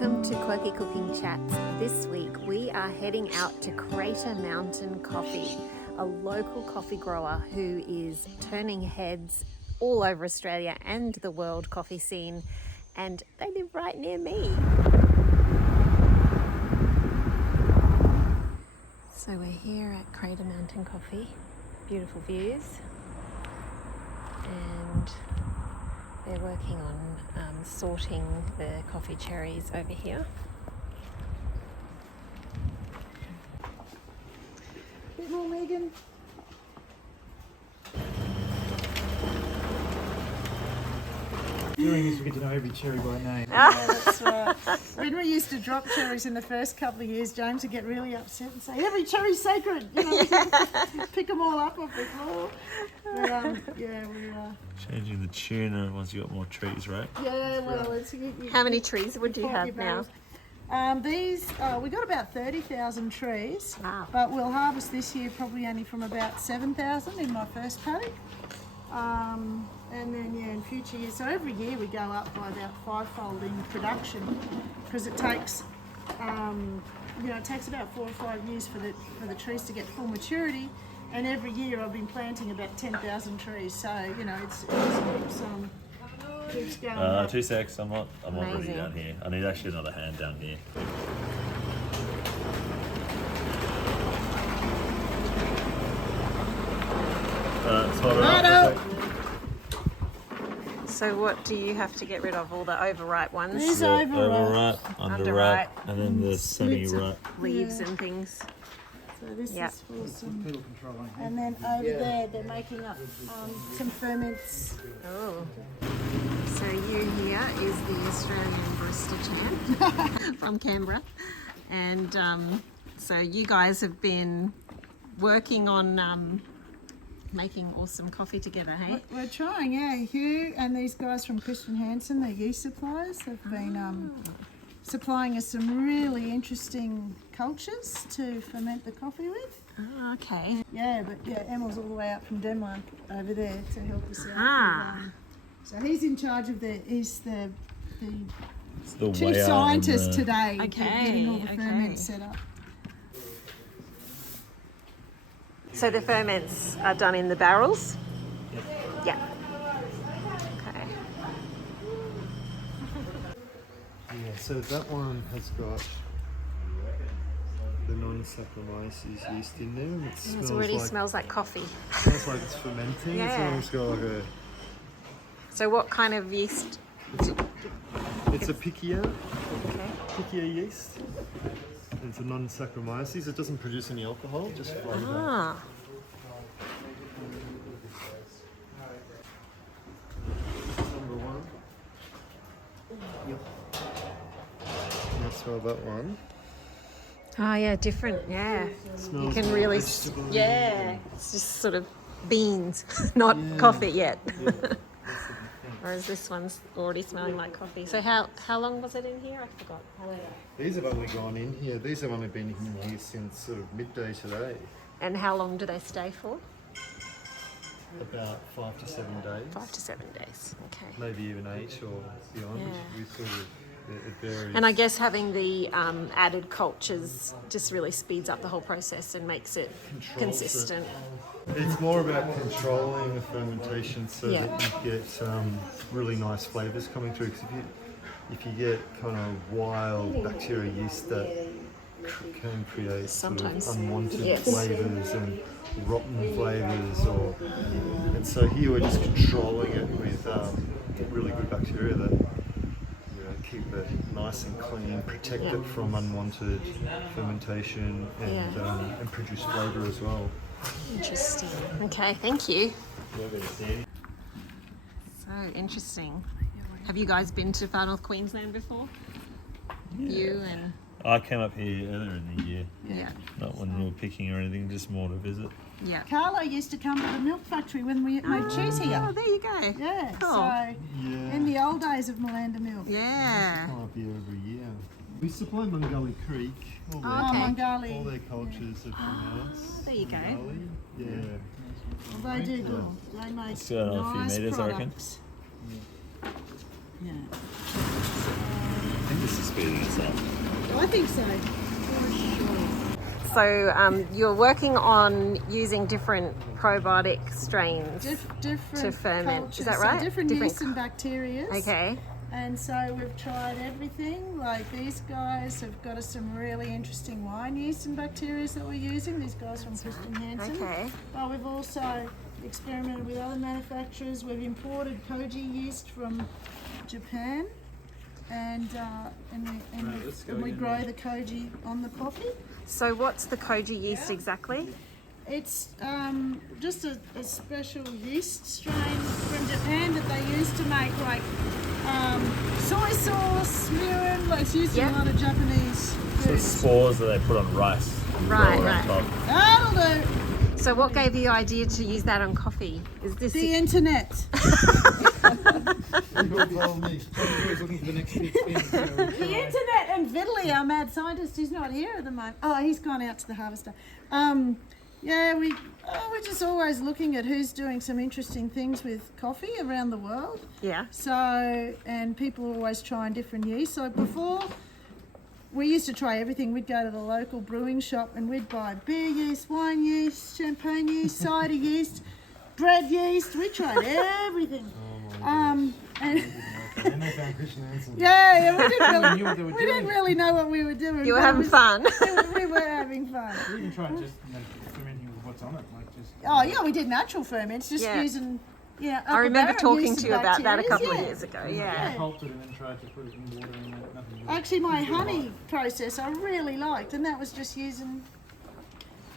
Welcome to Quirky Cooking Chats. This week we are heading out to Crater Mountain Coffee, a local coffee grower who is turning heads all over Australia and the world coffee scene, and they live right near me. So we're here at Crater Mountain Coffee, beautiful views, and they're working on sorting the coffee cherries over here. Bit more, Megan. Doing is we get to know every cherry by name. Yeah, that's right. When we used to drop cherries in the first couple of years, James would get really upset and say, "Every cherry's sacred." You know, pick them all up off the floor. But, yeah, we Changing the tune once you got more trees, right? yeah, well, it's How many trees would you have now? These we got about 30,000 trees. Wow. But we'll harvest this year probably only from about 7,000 in my first paddock. And then in future years, so every year we go up by about fivefold in production, because it takes it takes about 4 or 5 years for the trees to get full maturity, and every year I've been planting about 10,000 trees, so it keeps going up. 2 secs, I'm not ready Amazing. down here. I need actually another hand down here. So what do you have to get rid of? All the overripe ones? These The overripe. overripe, underripe, and then the semi-ripe. Leaves Yeah. and things. So this Yep. is for some, and then over there they're making up some ferments. Oh. So you here is the Australian barista champ from Canberra. And so you guys have been working on making awesome coffee together, hey? We're trying, yeah. Hugh and these guys from Christian Hansen, the yeast suppliers, have been supplying us some really interesting cultures to ferment the coffee with. Oh, okay. Yeah, but yeah, Emil's all the way up from Denmark over there to help us out. Ah. So he's in charge of It's the chief way out scientist and today, Okay, getting all the okay. ferments set up. So the ferments are done in the barrels? Yep. Yeah. Okay. Yeah, so that one has got the non-Saccharomyces yeast in there, and It already smells like coffee. smells like it's fermenting. Yeah. It's almost got like So what kind of yeast? it's a pichia Okay. yeast. It's a non-Saccharomyces. It doesn't produce any alcohol, just flavour. Ah. Number one. Yep. Let's smell that one. Oh yeah, different. Yeah. You Smells can more really. vegetable-y. Yeah. It's just sort of beans, not Yeah. coffee yet. Yeah, that's the difference. Whereas this one's already smelling like coffee. So how long was it in here? I forgot. How long? These have only gone in here. These have only been in here since sort of midday today. And how long do they stay for? About 5 to 7 days. 5 to 7 days. Okay. Maybe even 8 or beyond. Yeah. We sort of, it varies. And I guess having the added cultures just really speeds up the whole process and makes it Controls it. consistent. It's more about controlling the fermentation so Yeah. that you get really nice flavours coming through. Because if you get kind of wild bacteria yeast that can create Sometimes, sort of unwanted yes. flavours and rotten flavours, and so here we're just controlling it with really good bacteria that keep it nice and clean, protect Yeah. it from unwanted fermentation, and Yeah. and produce flavour as well. Interesting. Okay, thank you. So interesting. Have you guys been to Far North Queensland before? You and I came up here earlier in the year, yeah. not when we were picking or anything, just more to visit. Yeah. Carlo used to come to the milk factory when we made cheese here. Oh, there you go. Yeah, Cool. so Yeah. in the old days of Malanda Milk. Yeah. Come up here every year. We supply Mungali Creek. All their, Okay. Mungali. all their cultures are from us. there you go. Mungali. Yeah. Well, they do good. They make It's got a few nice metres, I reckon. products. Yeah. I think this is speeding us up. I think so. For sure. So you're working on using different probiotic strains Different to ferment. cultures, Is that right? So different yeasts and bacteria. Okay. And so we've tried everything. Like these guys have got us some really interesting wine yeast and bacteria that we're using. These guys from Christian Hansen. Okay. But we've also experimented with other manufacturers. We've imported koji yeast from Japan, and we grow the koji on the coffee. So what's the koji yeast exactly? It's just a special yeast strain from Japan that they use to make like soy sauce, mirin. Like it's used in a lot of Japanese So foods. spores that they put on rice. and Right, roll on right. top. That'll do. So what gave you the idea to use that on coffee? Is this The internet. Looking for the next big thing. So The internet and Viddley, our mad scientist, he's not here at the moment. Oh, he's gone out to the harvester. We're just always looking at who's doing some interesting things with coffee around the world. Yeah. So, and people are always trying different yeast. So before, we used to try everything. We'd go to the local brewing shop and we'd buy beer yeast, wine yeast, champagne yeast, cider yeast, bread yeast. We tried everything. and then they found Christian Hansen. We didn't really know what we were doing. You were but having fun. We were having fun. We even tried just fermenting with what's on it, like just. Oh yeah, we did natural ferments, just Yeah. using I remember upper barrel talking yeast to you and about that a bacterias, couple of yeah. years ago. I Yeah. pulped it and then tried to put it in water and nothing. Actually, my honey process I really liked, and that was just using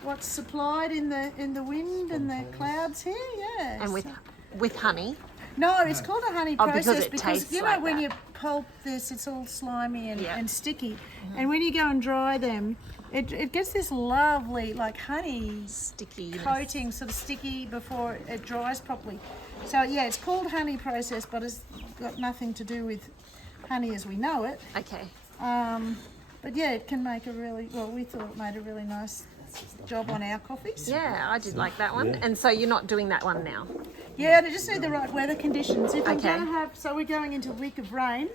what's supplied in the wind and the clouds here. Yeah. And so- with honey. No, it's called a honey Oh, because process it tastes you know like when that. you pulp this, it's all slimy Yeah. and sticky, and when you go and dry them, it gets this lovely like honey Sticky. coating, sort of sticky before it dries properly. So yeah, it's called honey process, but it's got nothing to do with honey as we know it. Okay. But yeah, it can make we thought it made a really nice job on our coffees. Yeah, I did like that one. And so you're not doing that one now. Yeah, and I just need the right weather conditions. If I'm Okay. going to have, so we're going into a week of rain,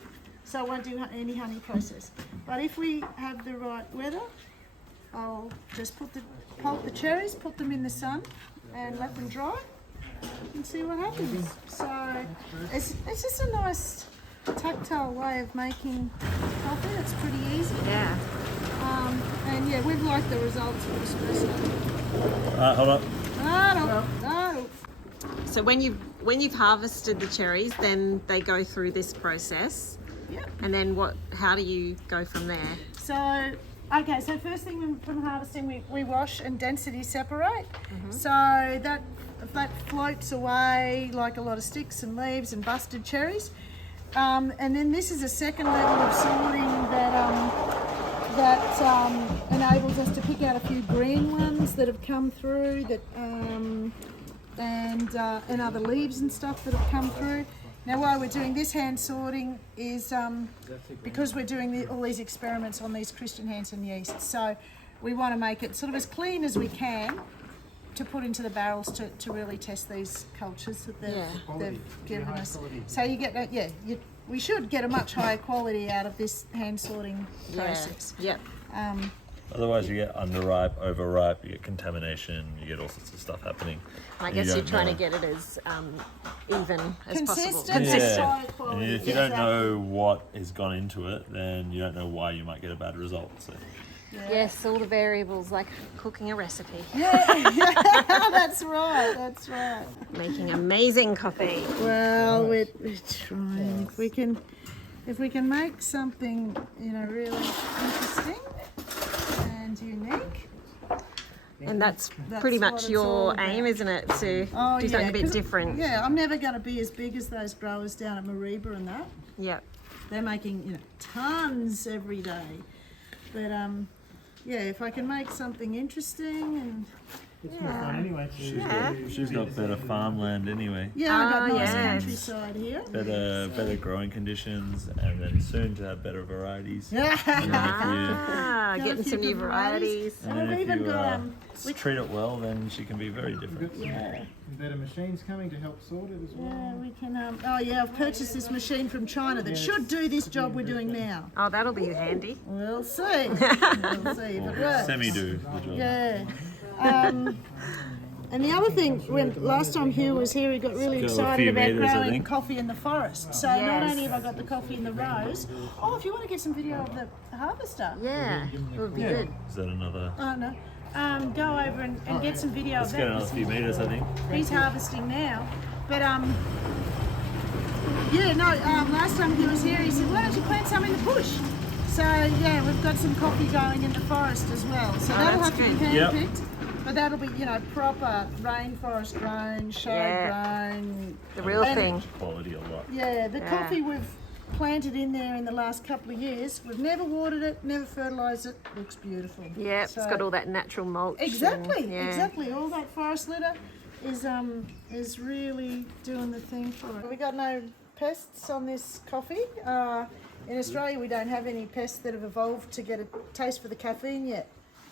so I won't do any honey process. But if we have the right weather, I'll just pulp the cherries, put them in the sun, and let them dry, and see what happens. So it's just a nice tactile way of making coffee. It's pretty easy. Yeah. And yeah, we've liked the results for espresso. Hold up. No. So when you've harvested the cherries, then they go through this process. Yep. And then how do you go from there? So first thing from harvesting, we wash and density separate. So that floats away like a lot of sticks and leaves and busted cherries. And then this is a second level of sorting that enables us to pick out a few green ones that have come through and other leaves and stuff that have come through. Now, why we're doing this hand sorting is because we're doing all these experiments on these Christian Hansen yeasts. So we want to make it sort of as clean as we can to put into the barrels to really test these cultures that they've given us. So you get we should get a much higher quality out of this hand sorting process. Yep. Otherwise, you get underripe, overripe, you get contamination, you get all sorts of stuff happening. I And guess you you're don't trying know. to get it as even as possible. Consistent. Yeah. High quality. And if you don't know what has gone into it, then you don't know why you might get a bad result. So. Yes, all the variables like cooking a recipe. That's right. Making amazing coffee. Well, we're trying. If we can make something, really interesting and unique. And that's That's pretty what much it's your all about. aim, isn't it? To Oh, do something a bit 'cause different. Yeah, I'm never going to be as big as those growers down at Mareeba and that. Yep. They're making, tons every day. But if I can make something interesting and It's more fun anyway. She's got better farmland anyway. Yeah, I got Oh, nice yes. countryside here. Better growing conditions, and then soon to have better varieties. And then if Ah, Got a getting few some new good varieties. you, And and I've if even you got treat it well, then she can be very different. yeah. And better machines coming to help sort it as well. Yeah, we can. Oh yeah, I've purchased this machine from China that should do this job we're doing now. Oh, that'll be handy. We'll see. We'll see if it works. Semi-do the job. Yeah. And the other thing, when last time Hugh was here, he got really It's got a excited few about meters, I growing think. coffee in the forest. So not Yes. only have I got the coffee in the rows, if you want to get some video of the harvester, Yeah, it would be good. Is that another? oh no, go over and get some video Let's of get that. another few meters, I think. He's harvesting now, but last time he was here, he said, "Why don't you plant some in the bush?" So yeah, we've got some coffee going in the forest as well. So that'll that's have to be good. Yep. hand-picked, but that'll be proper rainforest grown, shade grown. The real And- thing. Quality a lot. Yeah, the coffee we've planted in there in the last couple of years. We've never watered it, never fertilised it. Looks beautiful. Yeah, it's So- got all that natural mulch. and- Exactly, yeah. exactly. All that forest litter is really doing the thing for it. We got no pests on this coffee. In Australia, we don't have any pests that have evolved to get a taste for the caffeine yet.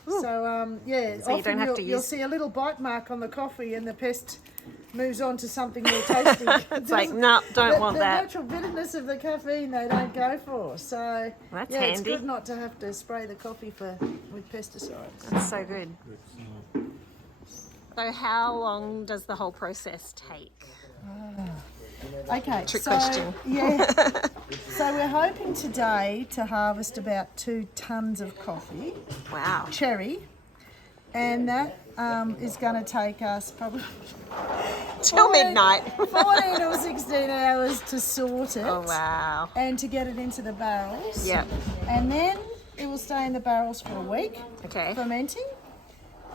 So So you often don't have to you'll use- see a little bite mark on the coffee, and the pest moves on to something more tasty. It's like, no, don't want the that. natural bitterness of the caffeine they don't go for. So That's yeah, it's handy. good not to have to spray the coffee with pesticides. That's so good. So how long does the whole process take? Okay, Trick so, question. Yeah. So we're hoping today to harvest about 2 tons of coffee, Wow. cherry, and that is going to take us probably Till midnight. 14 or 16 hours to sort it Oh, wow. and to get it into the barrels. Yep. And then it will stay in the barrels for a week, Okay. fermenting,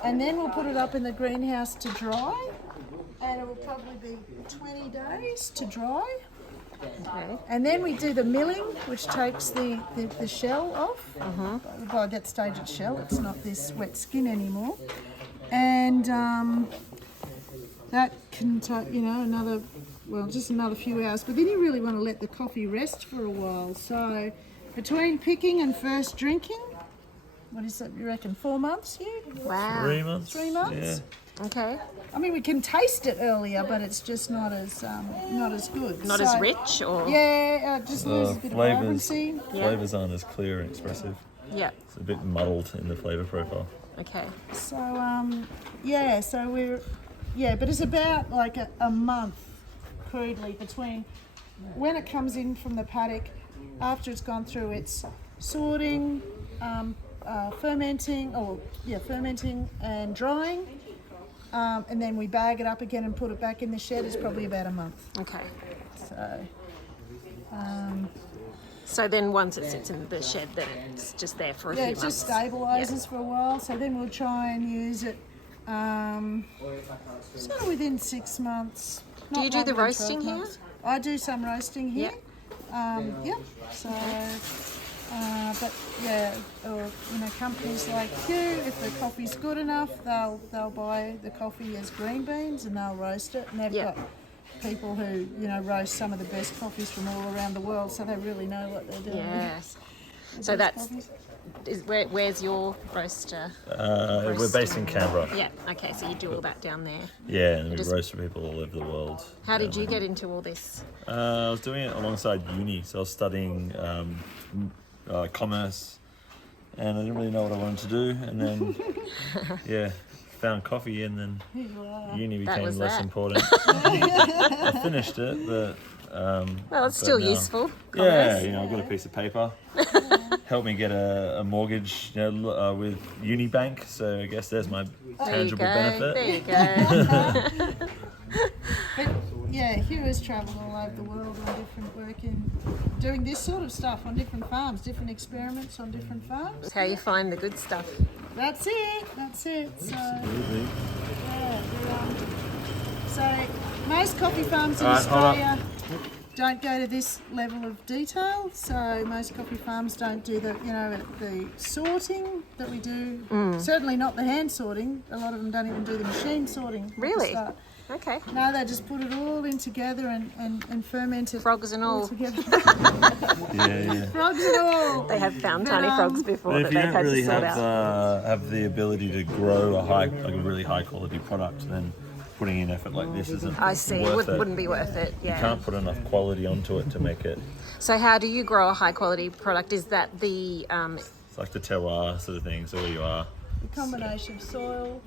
and then we'll put it up in the greenhouse to dry, and it will probably be 20 days to dry. Okay. And then we do the milling, which takes the shell off. By that stage it's shell, it's not this wet skin anymore. And that can take, just another few hours. But then you really want to let the coffee rest for a while. So between picking and first drinking, what is it, you reckon, 4 months, Hugh? Wow. 3 months. 3 months? Yeah. Okay. I mean, we can taste it earlier, but it's just not as good. Not as rich or? Yeah, it just loses a bit of vibrancy. Flavors aren't as clear and expressive. Yep. It's a bit muddled in the flavor profile. Okay. So but it's about like a month, crudely, between when it comes in from the paddock, after it's gone through its sorting, fermenting and drying, and then we bag it up again and put it back in the shed. Is probably about a month. Okay. So. So then once it sits in the shed, then it's just there for a few Yeah, months. it just stabilises for a while. So then we'll try and use it sort of within 6 months. Do you do not the longer than roasting 12 here? months. I do some roasting here. So, but yeah, or companies like Hugh, if the coffee's good enough, they'll buy the coffee as green beans and they'll roast it. And they've got people who roast some of the best coffees from all around the world, so they really know what they're doing. Yes. with So those that's coffees. where's your roaster? We're based in Canberra. Yeah. Okay. So you do all that down there. Yeah, and we Just- roast for people all over the world. How did you get into all this? I was doing it alongside uni, so I was studying commerce, and I didn't really know what I wanted to do, and then found coffee, and then uni That became was less that. important. I finished it, but Well, it's but still now- useful. Yeah, I got a piece of paper. Helped me get a mortgage, with Unibank. So I guess there's my There you tangible go. benefit. There you go. But yeah, Hugh has travelled all over the world on different doing this sort of stuff on different farms, different experiments on different farms. That's how you find the good stuff. That's it. So Absolutely. yeah, so most coffee farms in All right, hold Australia don't go to this level of detail. So most coffee farms don't do the sorting that we do. Certainly not the hand sorting. A lot of them don't even do the machine sorting. at the Really? start. Okay. No, they just put it all in together and ferment it. Frogs and all. together. Yeah. Frogs and all. They have found tiny frogs before But that if you they've don't had really to sort have out. have the ability to grow a really high quality product, then putting in effort like this isn't I see. worth it. Wouldn't be worth it. You Yeah. can't put enough quality onto it to make it. So how do you grow a high quality product? Is that the It's like the terroir sort of thing. So where you are. The combination of soil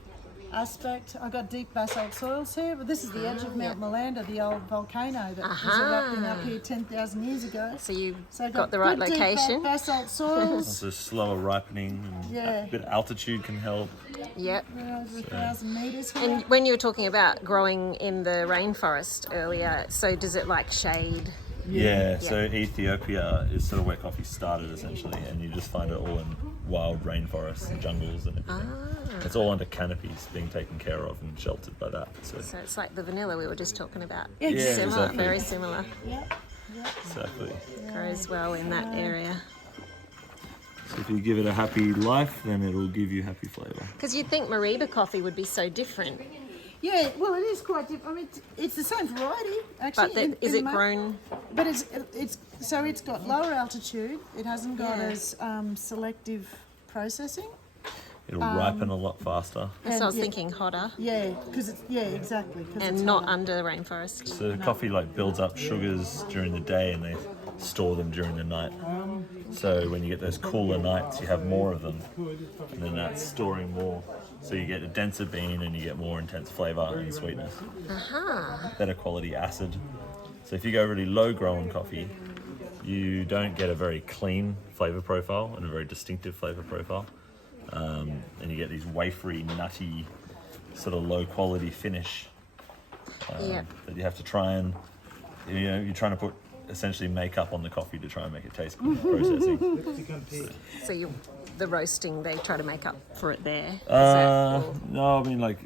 aspect. I've got deep basalt soils here, but this is the edge of Mount Malanda, the old volcano that was erupting up here 10,000 years ago. so you've So I've got the right good deep location? basalt soils. Also slower ripening and Yeah. a bit of altitude can help. Yep. We're over 1,000 metres here. And when you were talking about growing in the rainforest earlier, so does it like shade? Yeah, so Ethiopia is sort of where coffee started essentially, and you just find it all in wild rainforests and jungles and everything. It's all under canopies being taken care of and sheltered by that. So So it's like the vanilla we were just talking about. Yeah, Similar, exactly. very similar. Yeah. exactly. Grows well in that area. So if you give it a happy life, then it'll give you happy flavour. Because you'd think Mariba coffee would be so different, Yeah, well, it is quite different. I mean, it's the same variety, actually. but that, is it grown? But it's got lower altitude. It hasn't got Yeah. as selective processing. It'll ripen a lot faster. So I was yeah. thinking hotter Yeah, because exactly. 'cause and it's not hotter. under the rainforest. So the coffee like builds up sugars during the day and they store them during the night. So when you get those cooler nights, you have more of them, and then that's storing more. So you get a denser bean and you get more intense flavour and sweetness. Better quality acid. So if you go really low growing coffee, you don't get a very clean flavour profile and a very distinctive flavour profile. And you get these wafery, nutty, sort of low quality finish that you have to try and, you're trying to put essentially makeup on the coffee to try and make it taste good processing. So the roasting, they try to make up for it there. No, I mean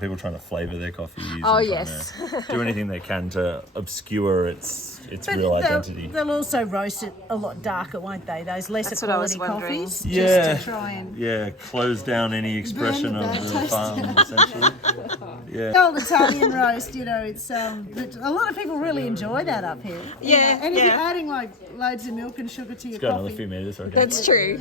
people trying to flavour their coffees. Oh, and trying yes. to do anything they can to obscure its But real identity. They'll also roast it a lot darker, won't they? Those lesser That's what I was quality wondering. coffees, Yeah. just to try and. Yeah, close down any expression Burn the of bad the taste. farm, essentially. Yeah. The old Italian roast, it's a lot of people really enjoy that up here. Yeah, and if yeah. you're adding like loads of milk and sugar to your Got another coffee, few metres, okay. That's true.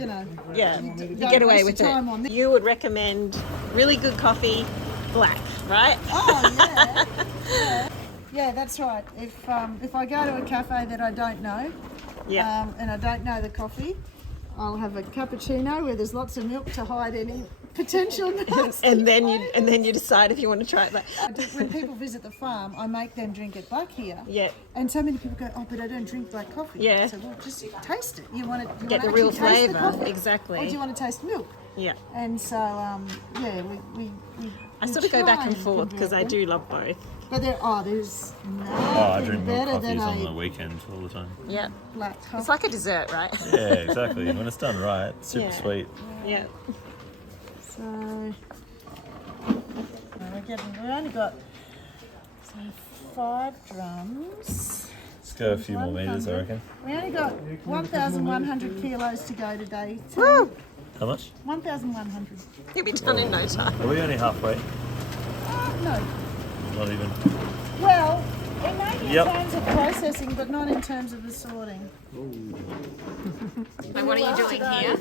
Yeah, you get away with time on it. this. You would recommend really good coffee, black, right? Oh yeah, yeah, that's right. If I go to a cafe that I don't know, Yeah. and I don't know the coffee, I'll have a cappuccino where there's lots of milk to hide any potential nasty And then flavours. you decide if you want to try it. Like, When people visit the farm, I make them drink it black here. yeah. And so many people go, oh, but I don't drink black coffee. Yeah. So well, just taste it. You want to Get the real flavour. Exactly. Or do you want to taste milk? Yeah. And so, we I sort of go back try and forth because I convert do love both. them. But there's I nothing drink milk better coffees than on a the weekend all the time. Yeah. black coffee. It's like a dessert, right? Yeah, exactly. When it's done right, it's super Yeah. sweet. Yeah. So, we only got 5 drums. Let's go a few more metres, I reckon. We only got 1,100 kilos to go today. Woo! How much? 1,100. You'll be done in no time. Are we only halfway? No. Not even. Well, it may be Yep. in terms of processing, but not in terms of the sorting. And what are you doing here?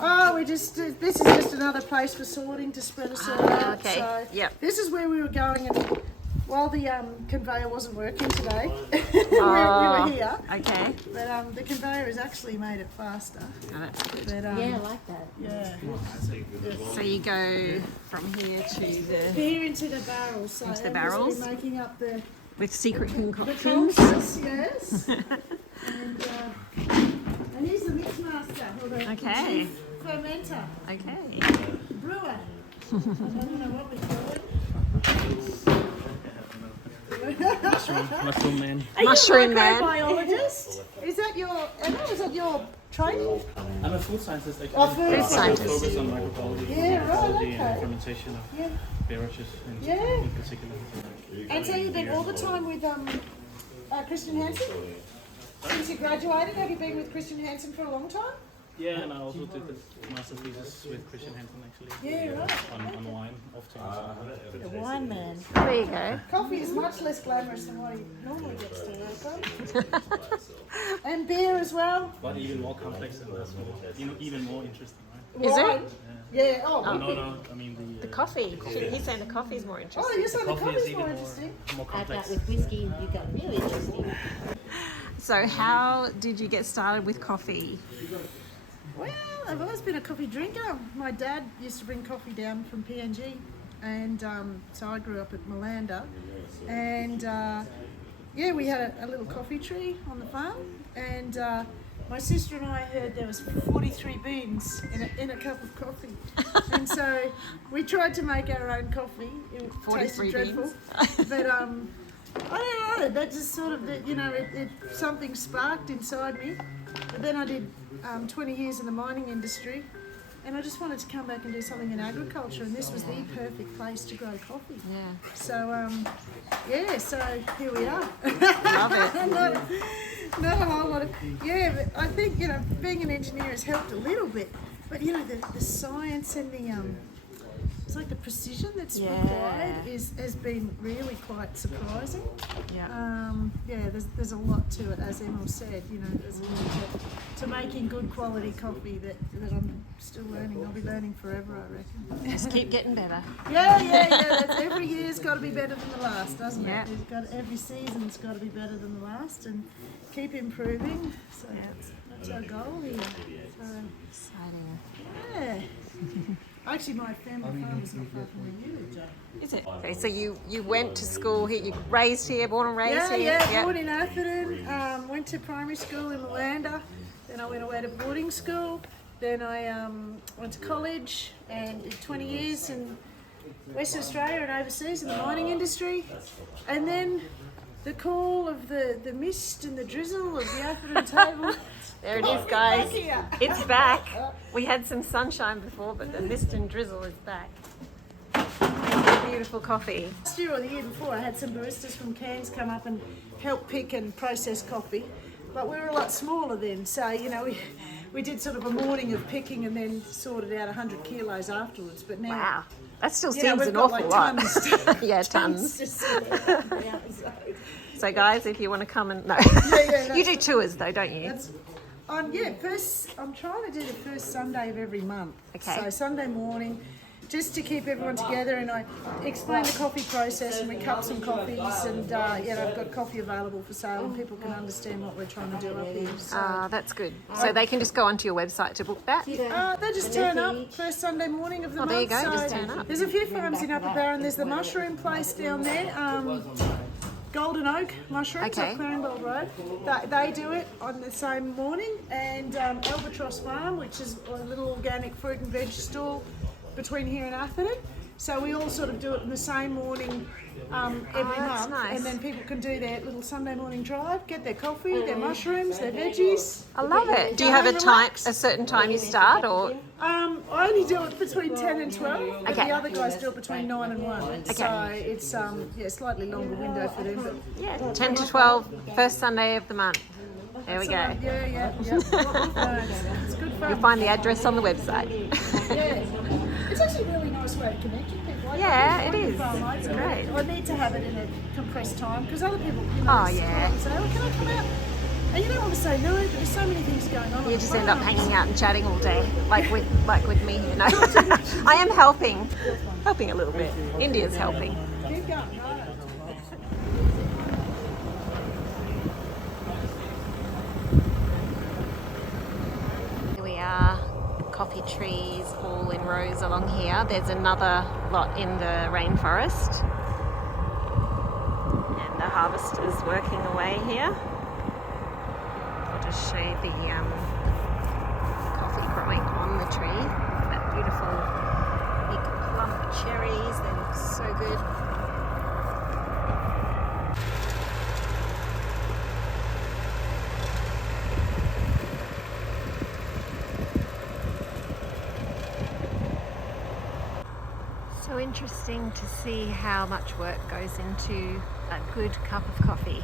Oh, this is just another place for sorting to spread us all out. okay. So Yep. this is where we were going, and while the conveyor wasn't working today, we were here. Okay. But the conveyor has actually made it faster. Oh, that's good. But, Yeah, I like that. yeah. So you go from here to the Here into the barrels. So Into the Amber's barrels? been making up the with secret concoctions. concoction, yes. And here's the mix master, or the Okay. chief fermenter, Okay. brewer. I don't know what we call it. Mushroom man. Are you Mushroom a man. microbiologist? Is that your? Emma, is that your training? I'm a food scientist actually. Oh, food scientist. I focus on microbiology, Yeah, right, microbiology okay. and fermentation of Yeah. beverages Yeah. in particular. And so you've been all the time with Christian Hansen? Since you graduated, have you been with Christian Hansen for a long time? Yeah, and I also did the master thesis with Christian Hansen actually. Yeah, right. On wine, often. The wine man. There you go. Coffee is much less glamorous than what he normally gets to work on. And beer as well. But even more complex and even more interesting, right? Is Wine. it? Yeah, oh, No, I mean The coffee. He's saying the coffee is more interesting. oh, you're saying the coffee is coffee's even more interesting. more Add that complex. with whiskey, you got really interesting. So how did you get started with coffee? Well, I've always been a coffee drinker. My dad used to bring coffee down from PNG, and so I grew up at Malanda. And yeah, we had a little coffee tree on the farm, and my sister and I heard there was 43 beans in a cup of coffee. And so we tried to make our own coffee. It 43 tasted dreadful. But I don't know, that just sort of, it something sparked inside me. But then I did 20 years in the mining industry, and I just wanted to come back and do something in agriculture, and this was the perfect place to grow coffee. Yeah. So, yeah, so here we are. Love it. Not a whole lot of, yeah, but I think, being an engineer has helped a little bit, but the science and it's like the precision that's required has been really quite surprising. Yeah. Yeah, there's a lot to it, as Emil said. There's a lot to making good quality coffee that I'm still learning. I'll be learning forever, I reckon. Just keep getting better. Yeah. That's, every year's got to be better than the last, doesn't Yeah. it? Every season's got to be better than the last, and keep improving. So that's our goal here. So, Exciting. yeah. Actually, my family farm is not far from where you live, Joe. Is it? Okay, so you went to school here, you raised here, born and raised here? Yeah, born in Atherton, went to primary school in Malanda, then I went away to boarding school, then I went to college and did 20 years in Western Australia and overseas in the mining industry, and then the call of the mist and the drizzle of the Atherton table. There it is, guys. Back here. It's back. We had some sunshine before, but the mist and drizzle is back. Beautiful coffee. Last year or the year before, I had some baristas from Cairns come up and help pick and process coffee, but we were a lot smaller then, so we did sort of a morning of picking and then sorted out 100 kilos afterwards. But now, Wow. That still we've seems an got awful like lot. tons. Yeah, tons. to sort out, so. So guys, if you want to come and... No. Yeah, You do tours though, don't you? That's, first, I'm trying to do the first Sunday of every month. Okay. So Sunday morning, just to keep everyone together, and I explain the coffee process, and we cup some coffees, and I've got coffee available for sale, and people can understand what we're trying to do up here. So That's good. So they can just go onto your website to book that? they just turn up first Sunday morning of the month. there you go, So just turn up. There's a few farms in Upper Barron. There's the mushroom place down there. Golden Oak Mushrooms Okay. off Clarenbold Road. They do it on the same morning, and Albatross Farm, which is a little organic fruit and veg stall between here and Atherton. So we all sort of do it in the same morning every that's month, nice. and then people can do their little Sunday morning drive, get their coffee, their mushrooms, their veggies. I love it. Do you Go have and a relax. certain time you start, or? I only do it between 10 and 12, but Okay. the other guys do it between 9 and 1. So it's slightly longer window for them. But Yeah, 10 to 12, first Sunday of the month. There we go. Yeah. It's good fun. You'll find the address on the website. Yeah. It's actually a really nice way to connect with people. Yeah, it it is. is. It's great. I need to have it in a compressed time because other people, Oh, just yeah. come up and say, oh, can I come out? And you don't want to say no, but there's so many things going on. You just end up hanging out and chatting all day, like with me, you know. I am helping a little bit. India's helping. Keep going. No. Here we are, coffee trees all in rows along here. There's another lot in the rainforest. And the harvester's working away here. I'll just show you the coffee growing on the tree. That beautiful big plump cherries, they look so good. So interesting to see how much work goes into a good cup of coffee.